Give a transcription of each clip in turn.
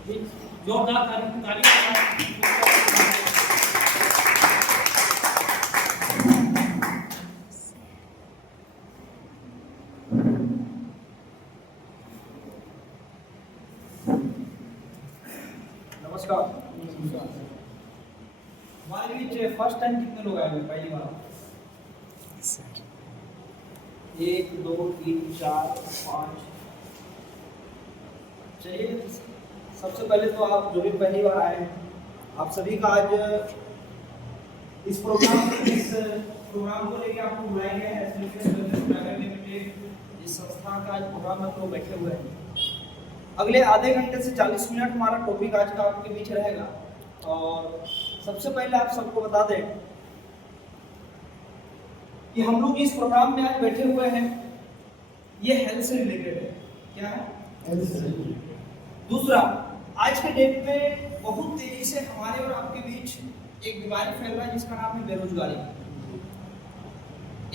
जोरदार ताली के साथ। नमस्कार। हमारे बीच फर्स्ट टाइम कितने लोग आए हुए पहली बार? 1 2 3 4 5। चलिए, सबसे पहले तो आप जो भी पहली बार आए हैं, आप सभी का आज इस प्रोग्राम को लेके आपको बुलाया गया है। इस संस्था का आज प्रोग्राम में तो बैठे हुए हैं। अगले आधे घंटे से 40 मिनट हमारा टॉपिक आज का आपके बीच रहेगा। और सबसे पहले आप सबको बता दें कि हम लोग इस प्रोग्राम में आज बैठे हुए हैं, ये हेल्थ से रिलेटेड है। क्या है? हेल्थ से रिलेटेड। दूसरा, आज के डेट में बहुत तेजी से हमारे और आपके बीच एक बीमारी फैल रहा है जिसका नाम है बेरोजगारी।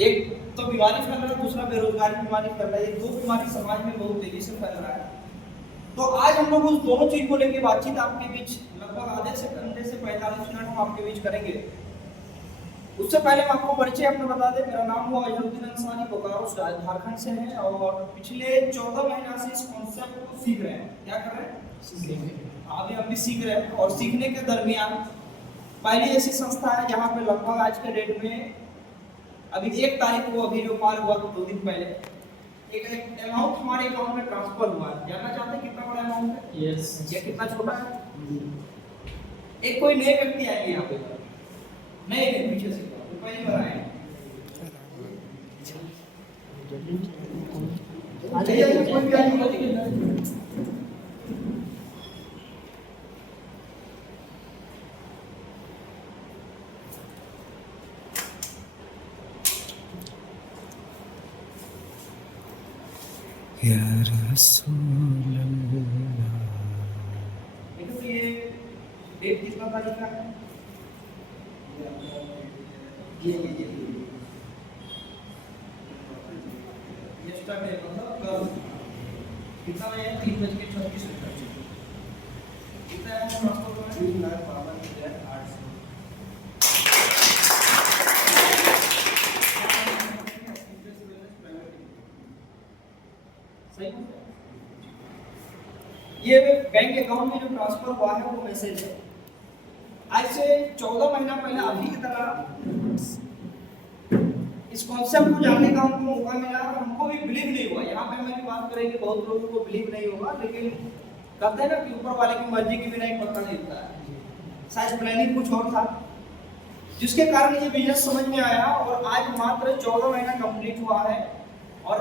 एक तो बीमारी फैल रहा है, दूसरा बेरोजगारी बीमारी फैल रहा है। ये दो बीमारी समाज में बहुत तेजी से फैल रहा है। तो आज हम लोग उस दोनों चीज को लेकर बातचीत आपके बीच लगभग आधे से घंटे से 45 मिनट हम आपके बीच करेंगे। उससे पहले मैं आपको परिचय अपना बता दें। मेरा नाम हुआ अजहरुद्दीन अंसारी, बोकारो झारखंड से है और पिछले 14 महीना से इस कॉन्सेप्ट को सीख रहे हैं। क्या कर रहे हैं? अभी हम भी सीख रहे हैं। और सीखने के दरमियान पहली ऐसी संस्था है जहाँ पे लगभग आज के डेट में अभी 1 तारीख को अभी जो पार हुआ 2 दिन पहले एक अमाउंट हमारे अकाउंट में ट्रांसफर हुआ है। जानना चाहते हैं कितना बड़ा अमाउंट है? यस। या कितना छोटा है? एक कोई नए व्यक्ति आएंगे यहाँ पे, नए पीछे से तो पहली बार आए हैं। कोई भी आएंगे। या रसूल अल्लाह। देखो तो ये डेट कितना तारीख का है? ये स्टार्ट है मतलब कल कितना बजे? 3:36 कितना है ट्रांसफर करना? 3,52,800। सही है? ये बैंक अकाउंट में जो ट्रांसफर हुआ है वो मैसेज है। आज से 14 महीना पहले अभी की तरह इस कॉन्सेप्ट को जानने का हमको मौका मिला और हमको भी बिलीव नहीं हुआ। यहाँ पे मेरी बात करेंगे, बहुत लोगों को बिलीव नहीं होगा, लेकिन कहते हैं ना कि ऊपर वाले की मर्जी के बिना एक पत्ता नहीं हिलता है। शायद प्लानिंग कुछ और था जिसके कारण ये बिजनेस समझ में आया। और आज मात्र 14 महीना कंप्लीट हुआ है और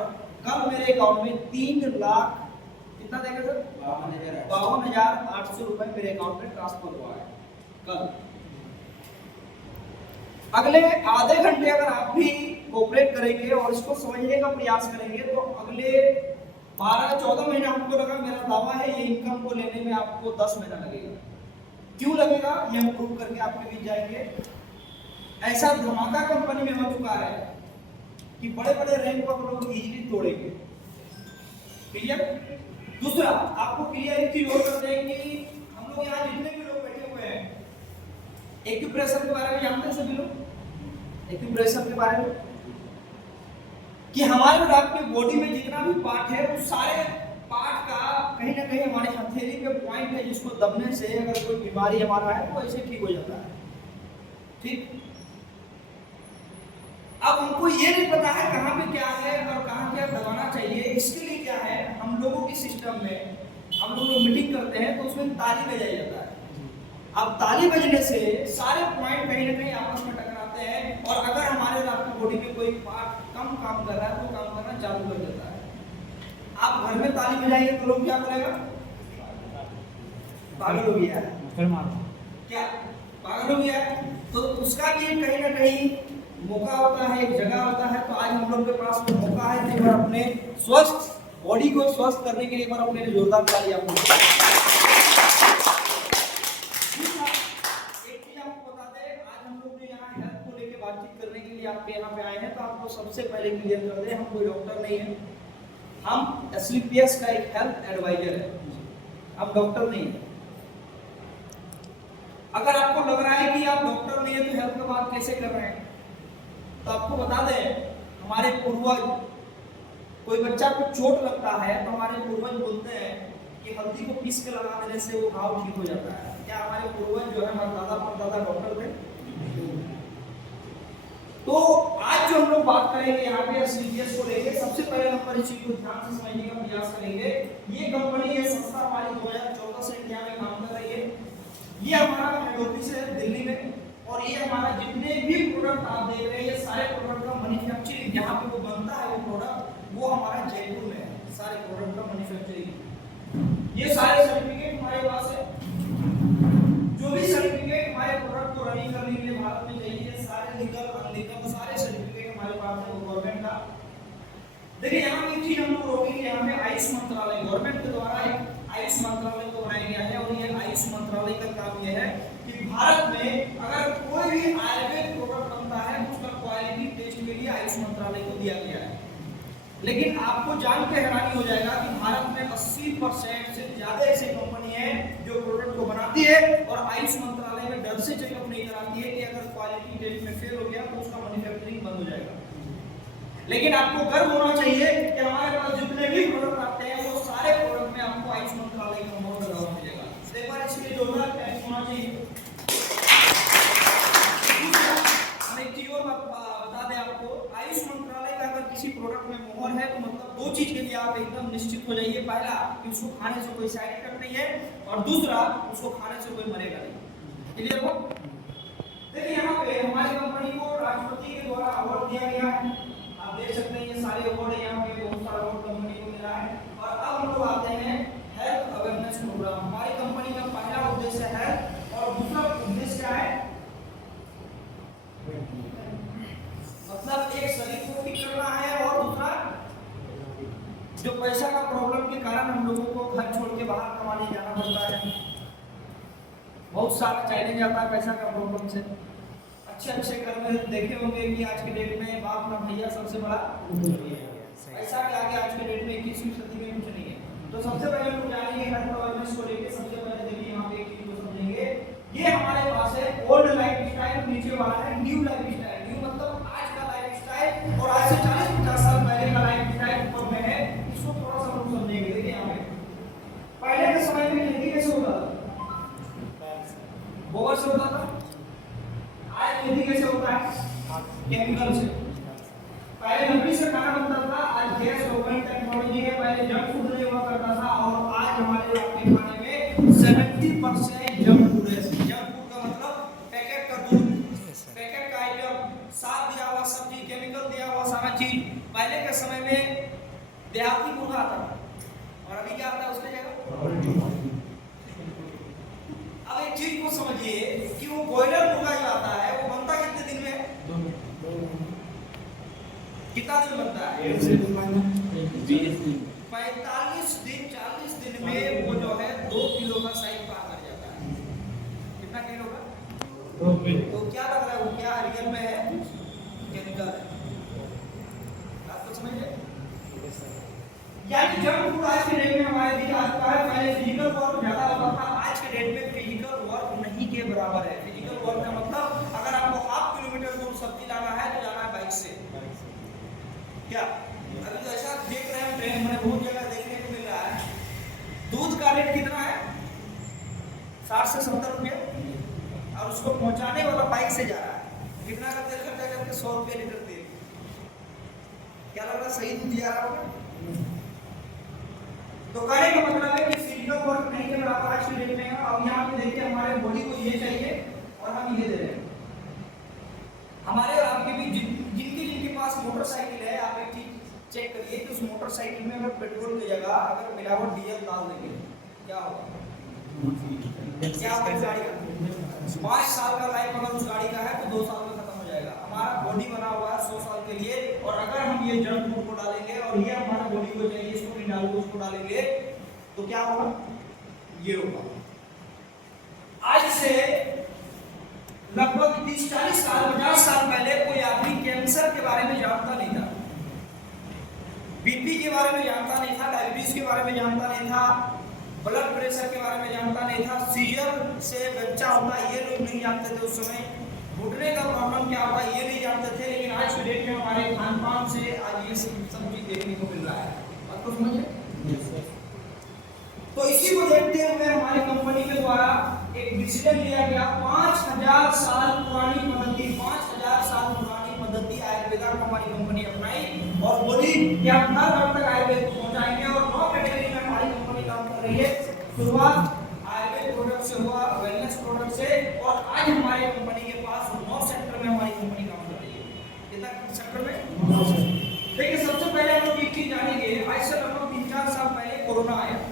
कल मेरे अकाउंट में 3 लाख कितना देंगे सर? 52,800 रुपए मेरे अकाउंट में ट्रांसफर हुआ है कल। अगले आधे घंटे अगर आप भी कोऑपरेट करेंगे और इसको समझने का प्रयास करेंगे तो अगले 12-14 महीना हमको लगा, मेरा दावा है ये इनकम को लेने में आपको 10 महीना लगेगा। क्यों लगेगा ये हम प्रूव करके आपके बीच जाएंगे। ऐसा धमाका कंपनी में हो चुका है कि बड़े बड़े रैंक पर लोग इजीली तोड़ेंगे। क्लियर? दूसरा, आपको क्लियरिटी और कर दें कि हम लोग यहाँ जितने भी लोग बैठे हुए हैं एक्यूप्रेशर के बारे में जानते हैं सभी लोग? एक्यूप्रेशर के बारे में कि हमारे और आपके बॉडी में जितना भी पार्ट है उस सारे पार्ट का कहीं ना कहीं हमारे हथेली पे पॉइंट है जिसको दबने से अगर कोई बीमारी हमारा है तो ऐसे ठीक हो जाता है। ठीक? अब हमको ये नहीं पता है कहाँ पे क्या है और कहाँ क्या दबाना चाहिए। इसके लिए क्या है, हम लोगों की सिस्टम में हम लोग मीटिंग करते हैं तो उसमें ताली बजाई जाता है। अब ताली बजने से सारे पॉइंट कहीं ना कहीं आपस में टकराते हैं और अगर हमारे और आपकी बॉडी में कोई पार्ट कम काम कर रहा है तो काम करना चालू कर देता है। आप घर में ताली बजाएंगे तो लोग क्या करेगा? पागल हो गया है, क्या पागल हो गया है? तो उसका भी कहीं ना कहीं मौका होता है, एक जगह होता है। तो आज हम लोग के पास में मौका है कि अपने स्वस्थ बॉडी को स्वस्थ करने के लिए अपने जोरदार ताली आपको। बातचीत करने के लिए आपके यहाँ पे आए हैं तो आपको सबसे पहले क्लियर कर दें, हम कोई डॉक्टर नहीं है। हम SLPS का एक हेल्थ एडवाइजर है, हम डॉक्टर नहीं है। अगर आपको लग रहा है कि आप डॉक्टर नहीं है तो हेल्थ का बात कैसे कर रहे हैं, तो आपको बता दें हमारे पूर्वज, कोई बच्चा को चोट लगता है तो हमारे पूर्वज बोलते हैं कि हल्दी को पीस के लगा देने से वो घाव ठीक हो जाता है। क्या हमारे पूर्वज जो है हमारे दादा परदादा डॉक्टर थे? तो आज जो हम लोग बात करेंगे यहाँ पे एसडीजीएस को लेके, सबसे पहले नंबर इस चीज को ध्यान से समझने का प्रयास करेंगे। ये कंपनी, ये संस्था हमारी 2014 से इंडिया में काम कर रही है। ये हमारा हेड ऑफिस है दिल्ली में, और ये हमारा जितने भी प्रोडक्ट आप देख रहे हैं ये सारे प्रोडक्ट का मैन्युफैक्चरिंग जहाँ पे वो बनता है वो प्रोडक्ट वो हमारा जयपुर में है। सारे प्रोडक्ट का मैन्युफैक्चरिंग, ये सारे सर्टिफिकेट हमारे पास है। जो भी सर्टिफिकेट हमारे प्रोडक्ट को रनिंग करने के लिए भारत में चाहिए, सारे लीगल अनलीगल सारे सर्टिफिकेट हमारे पास है, वो गवर्नमेंट का। देखिए यहाँ पे चीज हम लोग रोकेंगे, यहाँ पे आयुष मंत्रालय गवर्नमेंट के द्वारा एक आयुष मंत्रालय को बनाया गया है, और ये आयुष मंत्रालय का काम यह है कि भारत में अगर कोई भी आयुर्वेद प्रोडक्ट बनता है उसका क्वालिटी टेस्ट के लिए आयुष मंत्रालय को दिया गया है। लेकिन आपको जान के हैरानी हो जाएगा कि भारत में 80% से ज्यादा ऐसी कंपनी है जो प्रोडक्ट को बनाती है और आयुष मंत्रालय में डर से चेकअप नहीं कराती है कि अगर क्वालिटी टेस्ट में फेल हो गया तो उसका मैन्युफैक्चरिंग बंद हो जाएगा। लेकिन आपको गर्व होना चाहिए कि हमारे पास जितने भी प्रोडक्ट आते हैं वो सारे प्रोडक्ट में आपको आयुष मंत्रालय का नंबर लगा मिलेगा। तो एक बार इसके लिए जोरदार ताली होना चाहिए। हम एक चीज और बता दें आपको, आयुष मंत्रालय का अगर किसी प्रोडक्ट में मोहर है तो मतलब दो चीज के लिए आप एकदम निश्चित हो जाइए। पहला कि उसको खाने से कोई साइड इफेक्ट नहीं है, और दूसरा उसको खाने से कोई मरेगा नहीं। क्लियर हो? देखिए यहाँ पे हमारी कंपनी को राष्ट्रपति के द्वारा अवार्ड दिया गया है। आप देख सकते हैं ये सारे अवार्ड है, यहाँ पे बहुत सारा अवार्ड कंपनी को मिला है। और अब हम लोग आते हैं हेल्थ अवेयरनेस प्रोग्राम। हमारी कंपनी का पहला उद्देश्य है और दूसरा उद्देश्य क्या है? मतलब एक शरीर को ठीक करना है और दूसरा जो पैसा का प्रॉब्लम के कारण हम लोगों को घर छोड़ के बाहर कमाने जाना पड़ता है, बहुत सारा चैलेंज आता है पैसा का प्रॉब्लम से। अच्छे घर में देखे होंगे कि आज के डेट में बाप ना भैया सबसे बड़ा पैसा के आगे आज के डेट में 21वीं सदी में कुछ नहीं है। तो सबसे पहले हम जानेंगे हेल्थ अवेयरनेस को लेके। सबसे पहले देखिए यहाँ पे एक चीज को समझेंगे, ये हमारे पास है ओल्ड लाइफ स्टाइल, नीचे वाला है न्यू लाइफ स्टाइल। न्यू मतलब आज का लाइफ स्टाइल, और आज से 40-50 साल पहले का लाइफ स्टाइल ऊपर में है। इसको थोड़ा सा हम समझेंगे। देखिए यहाँ पे पहले के समय में खेती कैसे होता था? गोबर से होता था। आज खेती कैसे होता है? केमिकल से। पहले लकड़ी से खाना बनता था, आज गैस ओवन टेक्नोलॉजी है। पहले जंक फूड नहीं हुआ करता था, और आज हमारे आपके खाने में 70% जंक फूड है। जंक फूड का मतलब पैकेट का दूध, पैकेट का आइटम, साथ दिया हुआ सब्जी, केमिकल दिया हुआ सारा चीज। पहले के समय में देहाती मुर्गा आता था, और अभी क्या आता है उसकी जगह? अब एक चीज को समझिए कि वो बॉयलर मुर्गा जो आता है वो बनता कितने दिन में? कितना दिन बनता है? 45 दिन 40 दिन में वो जो है 2 किलो का साइज पार कर जाता है। कितना किलो का? 2 किलो। तो क्या लग रहा है वो क्या रियल में है? केमिकल है। आप तो समझ गए? यानी जंक फूड आज के डेट में हमारे बीच आ चुका है। पहले फिजिकल वर्क ज्यादा होता था, आज के डेट में फिजिकल वर्क नहीं के बराबर है। फिजिकल वर्क का मतलब अगर आपको 1/2 किलोमीटर दूर सब्जी लाना है तो जाना है बाइक से। क्या अभी तो ऐसा देख रहे हैं ट्रेन में बहुत जगह देखने को मिल रहा है, दूध का रेट कितना है? 60 से 70 रुपये, और उसको पहुंचाने वाला बाइक से जा रहा है। कितना का तेल खर्चा करके? 100 रुपये लीटर तेल। क्या लग रहा है सही दूध दिया रहा होगा? तो कहने का मतलब है कि फिजिकल वर्क नहीं के बराबर आज की डेट में है। अब यहाँ पे देखिए हमारे बॉडी को ये चाहिए और हम ये दे रहे हैं। हमारे और आपके भी जिनके पास मोटरसाइकिल है, आप एक चीज चेक करिए कि उस मोटरसाइकिल में अगर पेट्रोल की जगह अगर मिलावट डीजल डाल देंगे क्या होगा? क्या होगा? गाड़ी का 5 साल का लाइफ अगर उस गाड़ी का है तो 2 साल में खत्म हो जाएगा। हमारा बॉडी बना हुआ है 100 साल के लिए, और अगर हम ये जंक फूड को डालेंगे और ये हमारा बॉडी को चाहिए, इसको नहीं डालोगे उसको डालेंगे तो क्या होगा? ये होगा। आज से लगभग 30-40 साल 50 साल पहले कोई आदमी कैंसर के बारे में जानता नहीं था, बीपी के बारे में जानता नहीं था, डायबिटीज के बारे में जानता नहीं था, ब्लड प्रेशर के बारे में जानता नहीं नहीं था। सीजर से बच्चा होता ये लोग नहीं जानते थे उस समय। घुटने का प्रॉब्लम क्या होता ये नहीं जानते थे। लेकिन आज की डेट में हमारे खान पान से आज ये सब चीज देखने को मिल रहा है। बात तो समझिए। तो इसी को देखते हुए हमारी कंपनी के द्वारा एक डिसीजन लिया गया। 5000 साल पुरानी पद्धति, 5000 साल पुरानी पद्धति आयुर्वेदा को हमारी कंपनी अपनाई और बोली कि हम हर घर तक आयुर्वेद को पहुंचाएंगे। और 9 कैटेगरी में हमारी कंपनी काम कर रही है। शुरुआत आयुर्वेद प्रोडक्ट से हुआ, वेलनेस प्रोडक्ट से, और आज हमारी कंपनी के पास 9 सेक्टर में हमारी कंपनी काम कर रही है। कितना सेक्टर में? 9 सेक्टर। देखिए सबसे पहले हम लोग एक चीज जानेंगे। आज से लगभग 3-4 साल पहले कोरोना आया।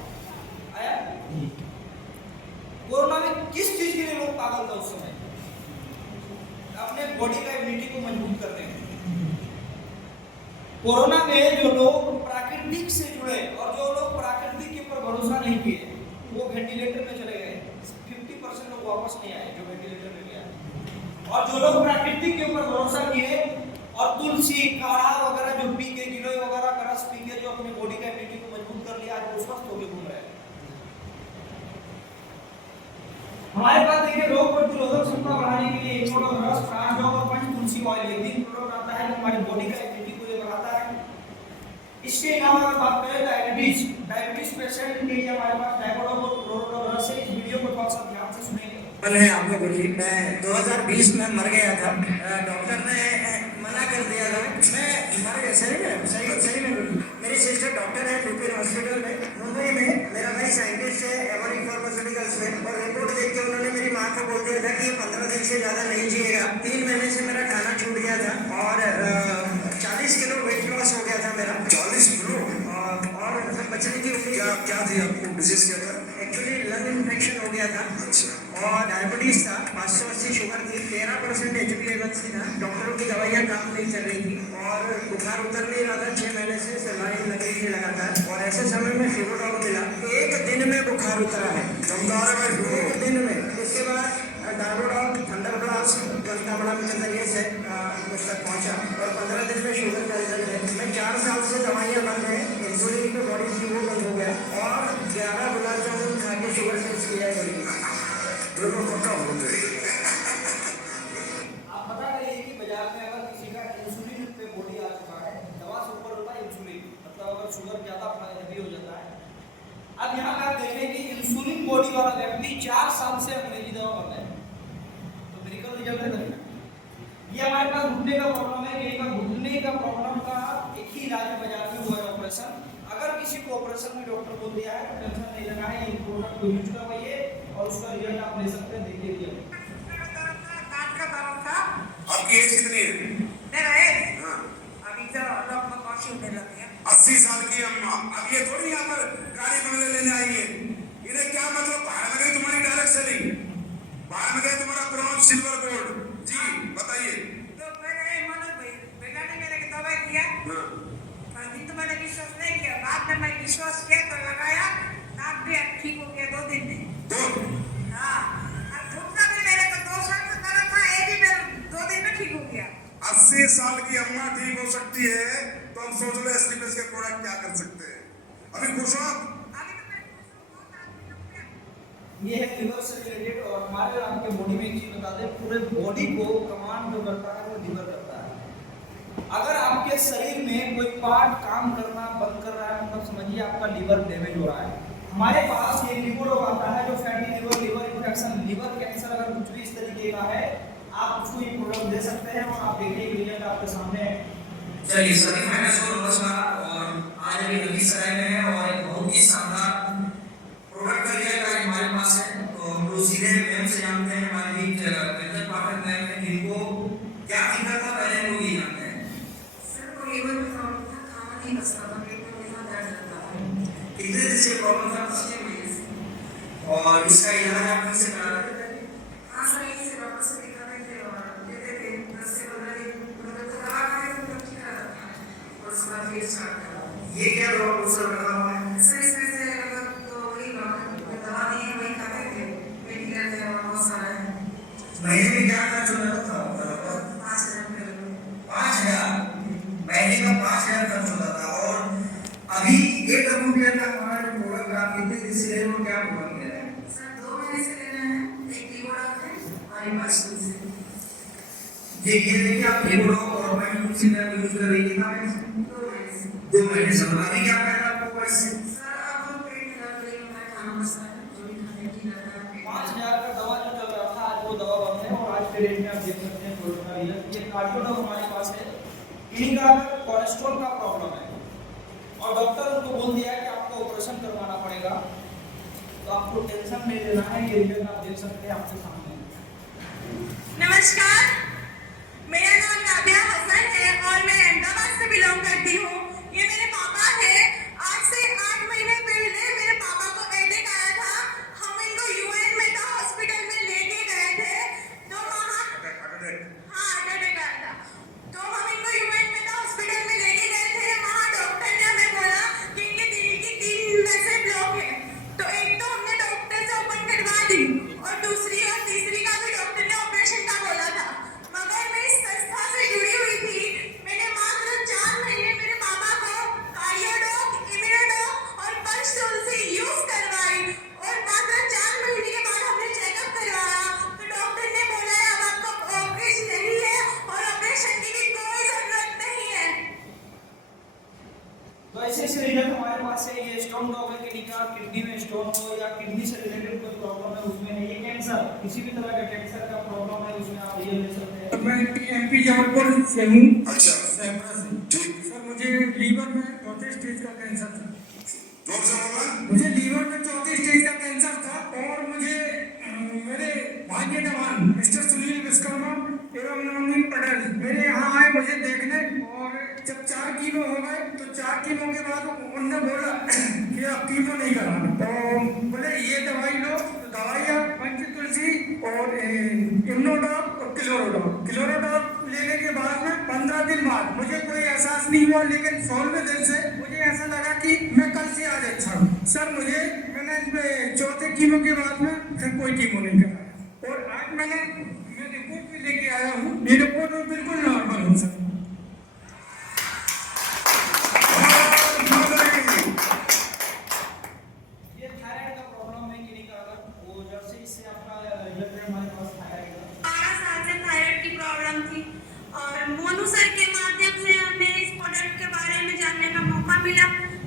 कोरोना में किस चीज के लिए लोग पागल थे उस समय? अपने बॉडी का इम्यूनिटी को मजबूत करने में। कोरोना में जो लोग प्राकृतिक से जुड़े और जो लोग प्राकृतिक के ऊपर भरोसा नहीं किए वो वेंटिलेटर में चले गए। 50% लोग वापस नहीं आए जो वेंटिलेटर में गए। और जो लोग प्राकृतिक के ऊपर भरोसा किए और तुलसी काढ़ा वगैरह जो पी के, गिलोय वगैरह का रस पी के जो अपने बॉडी का इम्यूनिटी को मजबूत कर लिया, आज वो स्वस्थ होकर घूम रहे हैं। हमारे पास देखिए रोग प्रतिरोधक क्षमता बढ़ाने के लिए इनोडोरस, ट्रांसडॉक और पंच तुलसी ऑयल, ये 3 प्रोडक्ट आता है जो हमारी बॉडी का इम्यूनिटी को बढ़ाता है। इसके अलावा अगर बात करें डायबिटीज पेशेंट के लिए हमारे पास डायकोडोरस है। इस वीडियो को थोड़ा सा ध्यान से सुनेंगे। है आपको बोली, मैं 2020 में मर गया था। डॉक्टर ने मना कर दिया था। मैं मर गया। सही में मेरी सिस्टर डॉक्टर है लुपिन हॉस्पिटल में मुंबई में। मेरा भाई साइंटिस्ट है एवोनिक फार्मास्यूटिकल्स में। और रिपोर्ट देख के उन्होंने मेरी माँ को बोल दिया था कि ये 15 दिन से ज़्यादा नहीं जिएगा। 3 महीने से मेरा खाना छूट गया था और 40 किलो वेट लॉस हो गया था मेरा। 40 किलो और बचने की उम्मीद क्या थी? आपको डिजीज क्या था? एक्चुअली लंग इन्फेक्शन हो गया था। अच्छा। और डायबिटीज था, 580 शुगर थी, 13% HbA1c था। डॉक्टरों की दवाइयाँ काम नहीं चल रही थी और बुखार उतर नहीं रहा था। 6 महीने से सलाइन लग रही थी लगातार। और ऐसे समय में फेवोडॉल मिला। 1 दिन में बुखार उतरा है। 1 दिन में। इसके बाद डायबोडॉल, थंडर ग्लास, घंटा बड़ा मिलता से मुझ तक पहुँचा और 15 दिन में शुगर का रिजल्ट है। मैं 4 साल से दवाइयाँ बंद है। इंसुलिन पे बॉडी की वो बंद हो गया और 11 गुलाब जामुन खा के शुगर सेंस किया है। दोनों पक्का होते हैं। आप पता करिए कि बाजार में अगर किसी का इंसुलिन पे बॉडी आ चुका है, दवा से ऊपर होता है इंसुलिन, मतलब अगर शुगर ज़्यादा हैवी हो जाता है। अब यहाँ पर आप देखें कि इंसुलिन बॉडी वाला व्यक्ति 4 साल से अंग्रेजी दवा बंद है, तो मेडिकल रिजल्ट है। ये हमारे पास घुटने का प्रॉब्लम है। कहीं का घुटने का प्रॉब्लम का एक ही इलाज बाजार में हुआ है, ऑपरेशन। अगर किसी को ऑपरेशन में डॉक्टर बोल दिया है तो टेंशन नहीं लेना है। ये प्रोडक्ट को यूज करवाइए और उसका रिजल्ट आप ले सकते हैं। देखिए आपकी एज कितनी है? मेरा एज अभी तो लगभग 80 होने लगे हैं। 80 साल की अम्मा। अब ये थोड़ी यहाँ पर गाड़ी बंगले लेने आई है। इन्हें क्या मतलब? बाहर में गई तुम्हारी डायरेक्ट सेलिंग, बाहर में गए तुम्हारा ब्रॉन्ज सिल्वर गोल्ड। जी बताइए। तो पहले मनोज भाई बेटा ने मेरे को दवाई दिया। पहले तो मैंने विश्वास नहीं किया। बाद में मैं विश्वास किया तो लगाया, नाक भी ठीक हो गया 2 दिन में। हाँ, और घुटना भी मेरे को 2 साल से दर्द था, ये भी मेरे 2 दिन में ठीक हो गया। 80 साल की अम्मा ठीक हो सकती है तो हम सोच लो एसलीपीएस के प्रोडक्ट क्या कर सकते हैं। अभी खुश हो आप? ये है लिवर से रिलेटेड। और हमारे आपके बॉडी में एक चीज बता दें, पूरे बॉडी को कमांड जो करता है वो लिवर करता है। अगर आपके शरीर में कोई पार्ट काम करना बंद कर रहा है, मतलब समझिए आपका लिवर डैमेज हो रहा है। हमारे पास ये लिवर रोग आता है जो fatty liver, liver infection, liver cancer, अगर कुछ भी इस तरीके का है आप उसको ये प्रोडक्ट दे सकते हैं और आप देखिए रिजल्ट आपके सामने है। चलिए सभी फाइनेंस को नमस्कार। और आज अभी लखीसराय में है और एक बहुत ही शानदार प्रोडक्ट का रिजल्ट आज हमारे पास है। तो हम लोग सीधे मैम से जानते हैं, हमारी मेजर पाठक मैम है, जिनको क्या दिक्कत था पहले हम लोग ये जानते हैं। सर को लिवर में प्रॉब्लम था, खाना नहीं पचता था, पेट में यहाँ दर्द रहता था। कितने दिन से प्रॉब्लम था? 6 महीने से। और इसका इलाज आप कैसे करा रहे थे? हाँ सर, यहीं से डॉक्टर से दिखा रहे थे और कहते थे 10 से 15 दिन मतलब दवा खाए तो ठीक रहा था और उसके बाद फिर स्टार्ट करा। ये क्या रोग उसका लगा हुआ है? सर इसमें से मतलब तो वही दवा नहीं है, वही खाते थे, पेट की दर्द है और बहुत सारा है। महीने में क्या खर्च हो रहा था? 5,000 रुपये। 5,000 महीने का 5,000 खर्च होता था। और अभी 1 करोड़ रुपया का हमारा जो प्रोडक्ट आप कितने दिन से ले रहे हो, क्या प्रोडक्ट ले रहे हैं? सर 2 बाईपास से। ये देखिए आप फेबुडो और वाइटमिन यूज कर रही है ना 2 महीने से। अभी क्या फायदा आपको इससे? सर अब हम पेट में दर्द नहीं होता है, खाना पचता है, जो भी खाने की रहता है। 5000 का दवा जो चल रहा था आज वो दवा बंद है और आज के डेट में आप देख सकते हैं कोरोना रिजल्ट। ये कार्डियोडॉक हमारे पास है, इनका कोलेस्ट्रॉल का प्रॉब्लम है और डॉक्टर उनको बोल दिया कि आपको ऑपरेशन करवाना पड़ेगा, तो आपको टेंशन नहीं लेना है। ये रिजल्ट आप देख सकते हैं आपके सामने। नमस्कार, मेरा नाम राबिया हसन है और मैं अहमदाबाद से बिलोंग करती हूँ। ये मेरे पापा है। आज से 8 महीने पहले मेरे पापा को हेडेक आया था। हम इनको यूएन मेटा हॉस्पिटल में लेके गए थे, तो वहाँ हाँ हार्ट अटैक आया था। तो हम इनको यूएन मेटा हॉस्पिटल में लेके गए थे। वहाँ डॉक्टर ने हमें बोला कि इनके दिल की 3 नसें ब्लॉक है। तो एक तो हमने डॉक्टर से ओपन करवा दी और दूसरी और तीसरी का भी डॉक्टर ने ऑपरेशन का बोला था। मगर मैं इस संस्था से जुड़ी हुई थी। मैंने मात्र 4 महीने मेरे पापा को कार्डियोडॉक, इम्यूनोडॉक और पंचतुलसी यूज करवाई और मात्र 4 महीने के बाद हमने चेकअप करवाया तो डॉक्टर ने बोला है अब आपका ऑपरेशन नहीं है और ऑपरेशन की भी कोई जरूरत नहीं है। तो ऐसे ऐसे रिजल्ट हमारे पास है। ये स्टोन डॉग है, किडनी में स्टोन हो या किडनी से रिलेटेड कोई प्रॉब्लम है उसमें है। ये कैंसर, किसी भी तरह का कैंसर का प्रॉब्लम है उसमें आप ये ले सकते हैं। मैं एमपी जबलपुर से हूँ। अच्छा सैमरा से। ठीक, सर मुझे लीवर में 4थे स्टेज का कैंसर था। जोर से बोलना। मुझे लीवर में 4थे स्टेज का कैंसर था और मुझे मेरे भाग्य जवान मिस्टर सुनील विश्वकर्मा एवं नवनीत पटेल मेरे यहाँ आए मुझे देखने और जब 4 कीमो हो गए तो 4 कीमो के बाद उन्होंने बोला कि आप कीमो नहीं कराना, तो बोले ये दवाई लो। तो दवाइयाँ पंचतुलसी और इम्यूनोडॉक और क्लोरोडॉक लेने के बाद में 15 दिन बाद मुझे कोई एहसास नहीं हुआ, लेकिन 16वें दिन से मुझे ऐसा लगा कि मैं कल से आज अच्छा हूँ। सर मैंने इसमें 4थे कीमो के बाद में फिर कोई कीमो नहीं कराया और आज मैं रिपोर्ट भी लेके आया हूँ। ये रिपोर्ट में बिल्कुल नॉर्मल हूँ सर। ये थायराइड का प्रॉब्लम है कि नहीं का, अगर वो जैसे इससे आपका रिजल्ट है हमारे पास थायराइड का। 12 साल से थायराइड की प्रॉब्लम थी और मोनू सर के माध्यम से हमें इस प्रोडक्ट के बारे में जानने का मौका मिला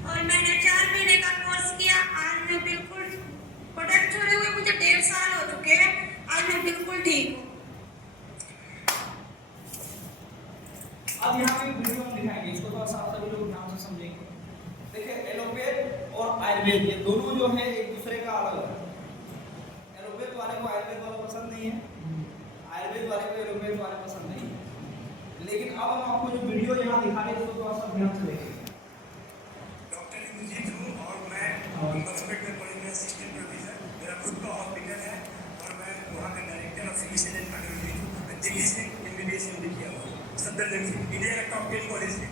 और मैंने 4 महीने का कोर्स किया। आज मैं बिल्कुल प्रोडक्ट छोड़े हुए मुझे 1.5 साल हो चुके हैं। आज मैं बिल्कुल ठीक हूँ। अब यहाँ पे वीडियो हम दिखाएंगे, इसको थोड़ा सा आप सभी लोग ध्यान से समझेंगे। देखिए एलोपैथ और आयुर्वेद ये दोनों जो है एक दूसरे का अलग है। एलोपैथ वाले को आयुर्वेद वाला पसंद नहीं है, आयुर्वेद वाले को एलोपैथ वाले पसंद नहीं है। लेकिन अब हम आपको जो वीडियो यहाँ दिखा रहे हैं उसको थोड़ा सा ध्यान से देखिए। डॉक्टर इंद्रजीत हूँ और मैं हॉस्पिटल में पढ़ी असिस्टेंट प्रोफेसर। मेरा खुद का हॉस्पिटल है और मैं वहाँ का director of physician and cardiology हूँ। मैं दिल्ली से MBBS किया हुआ सफदरजंग से, इंडिया का टॉप 10 कॉलेज से।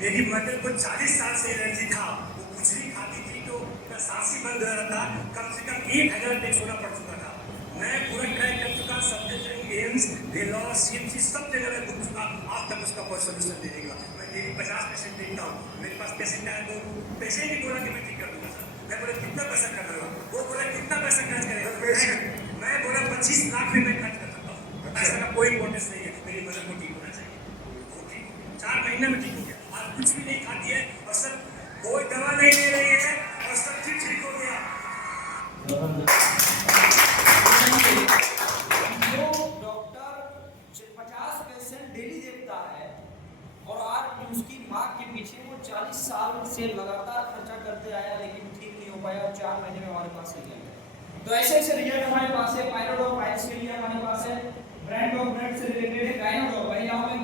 मेरी मदर को 40 साल से एलर्जी था। वो कुछ भी खाती थी तो मेरा सांस ही बंद हो रहा था। कम से कम 1000 टेस्ट होना पड़ चुका था। मैं पूरा ट्राई कर चुका, सफदरजंग, एम्स, वेलोर, CMC सब जगह में घूम चुका। आज तक उसका कोई सोल्यूशन नहीं निकला। मैं डेली 50 पेशेंट देखता हूँ। मेरे पास पेशेंट आए तो पेशेंट ही बोला कि मैं ठीक कर दूंगा सर। मैं बोला कितना पैसा खर्च करूँगा, वो बोला कितना पैसा खर्च करेगा। मैं बोला 25 लाख रुपये मैं खर्च कर सकता हूँ। पैसा का कोई इंपॉर्टेंस नहीं है, मेरी मदर को ठीक होना चाहिए। वो ठीक 4 महीने में ठीक हो गया। आज कुछ भी नहीं खाती है और सर कोई दवा नहीं ले रही है और सब चीज ठीक हो गया। जो डॉक्टर 50 पेशेंट डेली देखता है और आज उसकी माँ के पीछे वो 40 साल से लगातार खर्चा करते आया लेकिन ठीक नहीं हो पाया और 4 महीने में हमारे पास रिजल्ट है। तो ऐसे ऐसे रिजल्ट हमारे पास है। पायरोडॉक पाइल्स के लिए हमारे पास है, ब्रांड ऑफ ब्रेड से रिलेटेड है। गायनोडॉक महिलाओं में